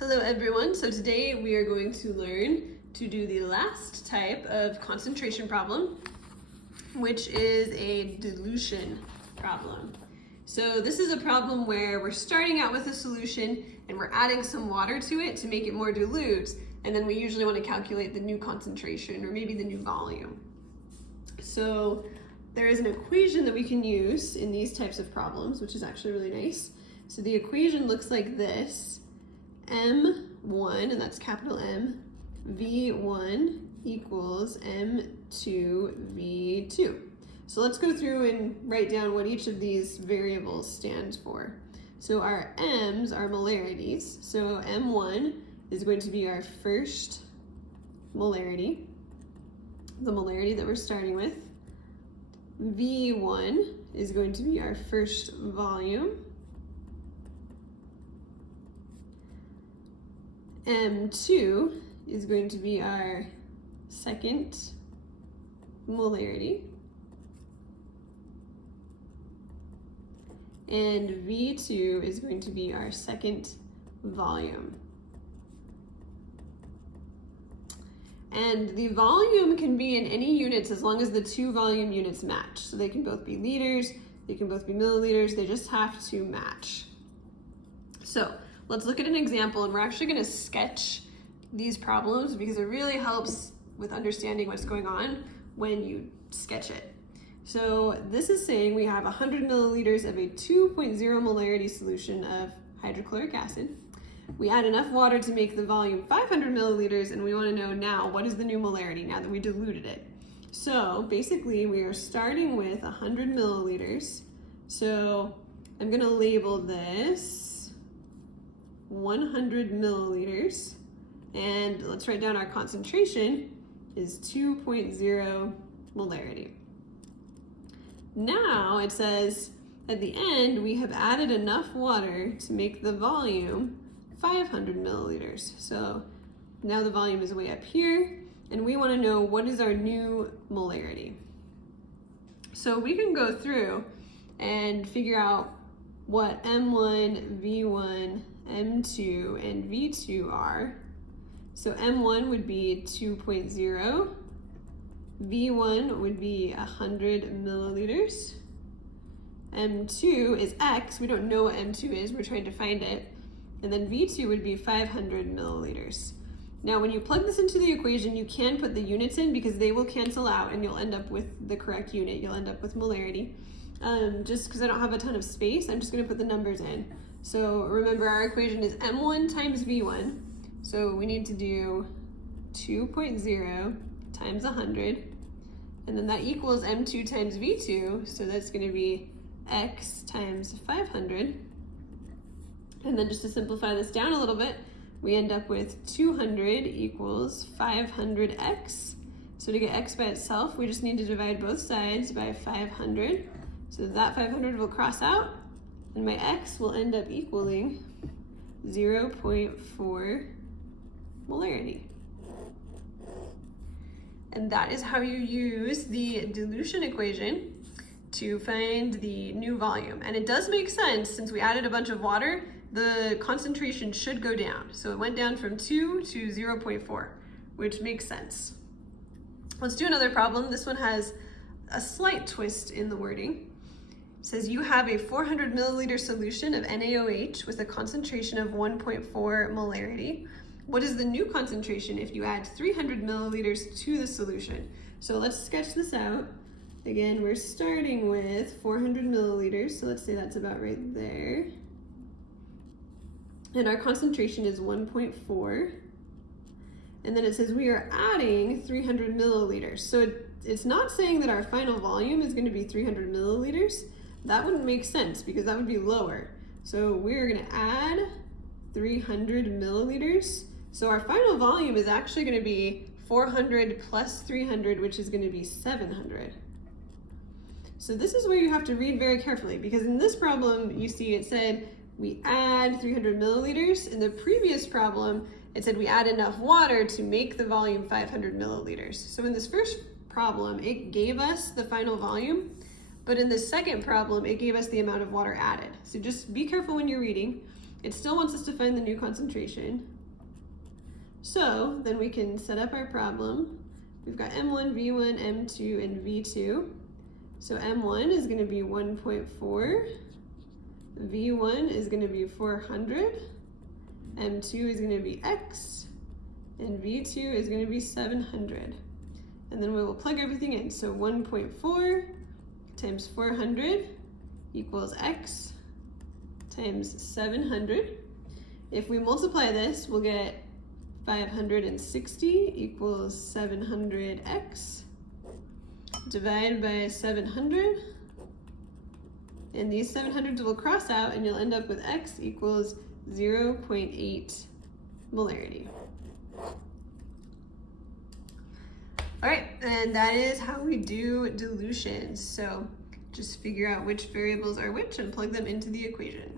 Hello everyone, so today we are going to learn to do the last type of concentration problem, which is a dilution problem. So this is a problem where we're starting out with a solution and we're adding some water to it to make it more dilute, and then we usually want to calculate the new concentration or maybe the new volume. So there is an equation that we can use in these types of problems, which is actually really nice. So the equation looks like this. M1, and that's capital M, V1 equals M2 V2. So let's go through and write down what each of these variables stands for. So our M's are molarities. So M1 is going to be our first molarity, the molarity that we're starting with. V1 is going to be our first volume. M2 is going to be our second molarity. And V2 is going to be our second volume. And the volume can be in any units as long as the two volume units match. So they can both be liters, they can both be milliliters, they just have to match. So let's look at an example, and we're actually going to sketch these problems because it really helps with understanding what's going on when you sketch it. So this is saying we have 100 milliliters of a 2.0 molarity solution of hydrochloric acid. We add enough water to make the volume 500 milliliters, and we want to know now what is the new molarity now that we diluted it. So basically we are starting with 100 milliliters. So I'm going to label this 100 milliliters, and let's write down our concentration is 2.0 molarity. Now it says at the end we have added enough water to make the volume 500 milliliters. So now the volume is way up here, and we want to know what is our new molarity. So we can go through and figure out what M1, V1, M2, and V2 are. So M1 would be 2.0, V1 would be 100 milliliters, M2 is X, we don't know what M2 is, we're trying to find it, and then V2 would be 500 milliliters. Now when you plug this into the equation, you can put the units in because they will cancel out and you'll end up with the correct unit, you'll end up with molarity. Just because I don't have a ton of space, I'm just going to put the numbers in. So remember, our equation is M1 times V1. So we need to do 2.0 times 100. And then that equals M2 times V2. So that's going to be X times 500. And then just to simplify this down a little bit, we end up with 200 equals 500X. So to get X by itself, we just need to divide both sides by 500. So that 500 will cross out, and my X will end up equaling 0.4 molarity. And that is how you use the dilution equation to find the new volume. And it does make sense, since we added a bunch of water, the concentration should go down. So it went down from 2 to 0.4, which makes sense. Let's do another problem. This one has a slight twist in the wording. It says you have a 400 milliliter solution of NaOH with a concentration of 1.4 molarity. What is the new concentration if you add 300 milliliters to the solution? So let's sketch this out. Again, we're starting with 400 milliliters, so let's say that's about right there. And our concentration is 1.4. And then it says we are adding 300 milliliters. So it's not saying that our final volume is going to be 300 milliliters. That wouldn't make sense because that would be lower. So we're going to add 300 milliliters. So our final volume is actually going to be 400 plus 300, which is going to be 700. So this is where you have to read very carefully, because in this problem, you see it said we add 300 milliliters. In the previous problem, it said we add enough water to make the volume 500 milliliters. So in this first problem, it gave us the final volume, but in the second problem, it gave us the amount of water added. So just be careful when you're reading. It still wants us to find the new concentration. So then we can set up our problem. We've got M1, V1, M2, and V2. So M1 is going to be 1.4. V1 is going to be 400. M2 is going to be X. And V2 is going to be 700. And then we will plug everything in. So 1.4 times 400 equals X times 700. If we multiply this, we'll get 560 equals 700x. Divide by 700. And these 700s will cross out and you'll end up with x equals 0.8 molarity. All right, and that is how we do dilutions. So just figure out which variables are which and plug them into the equation.